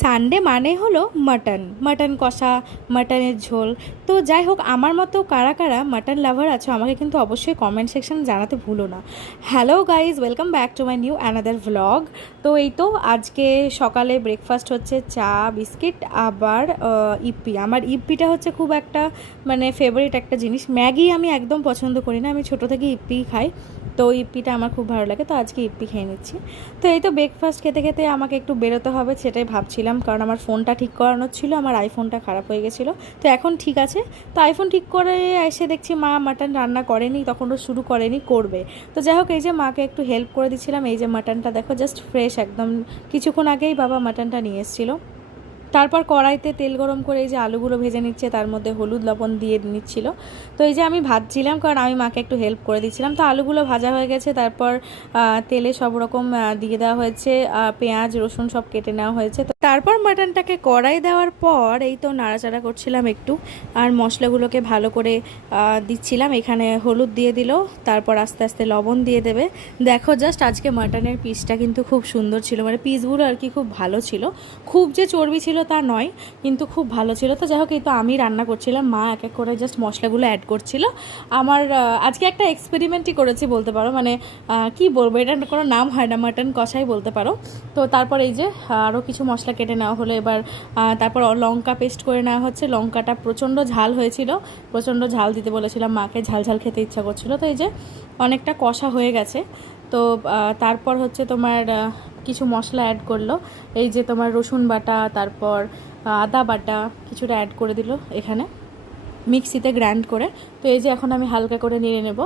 Sunday মানে হলো mutton, mutton কষা, মাটনের ঝোল। তো যাই হোক, আমার মতো কারা কারা মাটন লাভার আছো আমাকে কিন্তু অবশ্যই কমেন্ট সেকশনে জানাতে ভুলো না। Hello guys, welcome back to my new another vlog. তো এই তো আজকে সকালে ব্রেকফাস্ট হচ্ছে চা বিস্কিট, আবার ইপ্পি। আমার ইপ্পিটা হচ্ছে খুব একটা মানে ফেভারিট একটা জিনিস। ম্যাগি আমি একদম পছন্দ করি না, আমি ছোটো থেকে ইপ্পি খাই। তো ইপ্পিটা আমার খুব ভালো লাগে, তো আজকে ইপ্পি খেয়ে নিচ্ছি। তো এই তো ব্রেকফাস্ট খেতে খেতে আমাকে একটু বেরোতে হবে, সেটাই ভাবছিলাম, কারণ আমার ফোনটা ঠিক করানোর ছিল, আমার আইফোনটা খারাপ হয়ে গেছিলো। তো এখন ঠিক আছে। তো আইফোন ঠিক করে এসে দেখছি মা মাটন রান্না করেনি, তখনও শুরু করেনি, করবে। তো যাই হোক, এই যে মাকে একটু হেল্প করে দিচ্ছিলাম। এই যে মাটনটা দেখো, জাস্ট ফ্রেশ একদম, কিছুক্ষণ আগেই বাবা মাটনটা নিয়ে এসেছিলো। তারপর কড়াইতে তেল গরম করে এই যে আলুগুলো ভেজে নিচ্ছে, তার মধ্যে হলুদ লবণ দিয়ে নিচ্ছিল। তো এই যে আমি ভাজছিলাম, কারণ আমি মাকে একটু হেল্প করে দিচ্ছিলাম। তো আলুগুলো ভাজা হয়ে গেছে, তারপর তেলে সব রকম দিয়ে দেওয়া হয়েছে, পেঁয়াজ রসুন সব কেটে নেওয়া হয়েছে। তো তারপর মাটনটাকে কড়াই দেওয়ার পর এই তো নাড়াচাড়া করছিলাম একটু, আর মশলাগুলোকে ভালো করে দিচ্ছিলাম। এখানে হলুদ দিয়ে দিল, তারপর আস্তে আস্তে লবণ দিয়ে দেবে। দেখো জাস্ট আজকে মাটনের পিসটা কিন্তু খুব সুন্দর ছিল, মানে পিসগুলো আর কি খুব ভালো ছিল। খুব যে চর্বি ছিল তা নয়, কিন্তু খুব ভালো ছিল। তো যাই হোক, এই তো আমি রান্না করছিলাম, মা এক এক করে জাস্ট মশলাগুলো অ্যাড করছিল। আমার আজকে একটা এক্সপেরিমেন্টই করেছি বলতে পারো, মানে কি বলবো, এটা কোনো নাম হয় না, মাটন কষাই বলতে পারো। তো তারপর এই যে আরও কিছু মশলা কেটে নেওয়া হলো। এবার তারপর লঙ্কা পেস্ট করে নেওয়া হচ্ছে। লঙ্কাটা প্রচণ্ড ঝাল হয়েছিল, প্রচণ্ড ঝাল দিতে বলেছিলাম মাকে, ঝাল ঝাল খেতে ইচ্ছা করছিল। তো এই যে অনেকটা কষা হয়ে গেছে। তো তারপর হচ্ছে তোমার কিছু মশলা অ্যাড করলো। এই যে তোমার রসুন বাটা, তারপর আদা বাটা কিছুটা অ্যাড করে দিল এখানে মিক্সিতে গ্রাইন্ড করে। তো এই যে এখন আমি হালকা করে নেড়ে নেব।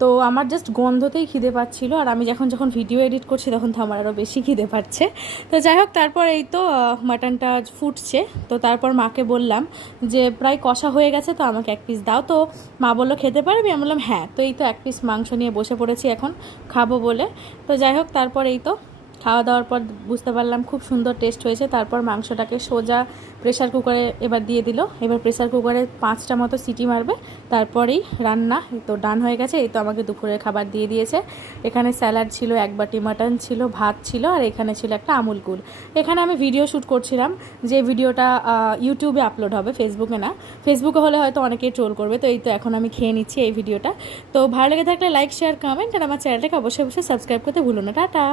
তো আমার জাস্ট গন্ধতেই খিদে পাচ্ছিলো, আর আমি যখন ভিডিও এডিট করছি তখন তো আমার আরও বেশি খিদে পাচ্ছে। তো যাই হোক, তারপর এই তো মাটনটা ফুটছে। তো তারপর মাকে বললাম যে প্রায় কষা হয়ে গেছে, তো আমাকে এক পিস দাও। তো মা বললো খেতে পারবি? আমি বললাম হ্যাঁ। তো এই তো এক পিস মাংস নিয়ে বসে পড়েছি এখন খাবো বলে। তো যাই হোক, তারপর এই তো খাওয়া দাওয়ার পর বুঝতে পারলাম খুব সুন্দর টেস্ট হয়েছে। তারপর মাংসটাকে সোজা প্রেসার কুকারে এবার দিয়ে দিল। এবার প্রেসার কুকারে 5টা মতো সিটি মারবে, তারপরেই রান্না তো ডান হয়ে গেছে। এই তো আমাকে দুপুরের খাবার দিয়ে দিয়েছে। এখানে স্যালাড ছিল, এক বাটি মাটন ছিল, ভাত ছিল, আর এখানে ছিল একটা আমুল কুল। এখানে আমি ভিডিও শ্যুট করছিলাম, যে ভিডিওটা ইউটিউবে আপলোড হবে, ফেসবুকে না। ফেসবুকে হলে হয়তো অনেকেই ট্রোল করবে। তো এই তো এখন আমি খেয়ে নিচ্ছি এই ভিডিওটা। তো ভালো লেগে থাকলে লাইক শেয়ার কমেন্ট, আর আমার চ্যানেলটাকে অবশ্যই অবশ্যই সাবস্ক্রাইব করতে ভুলো না। টাটা।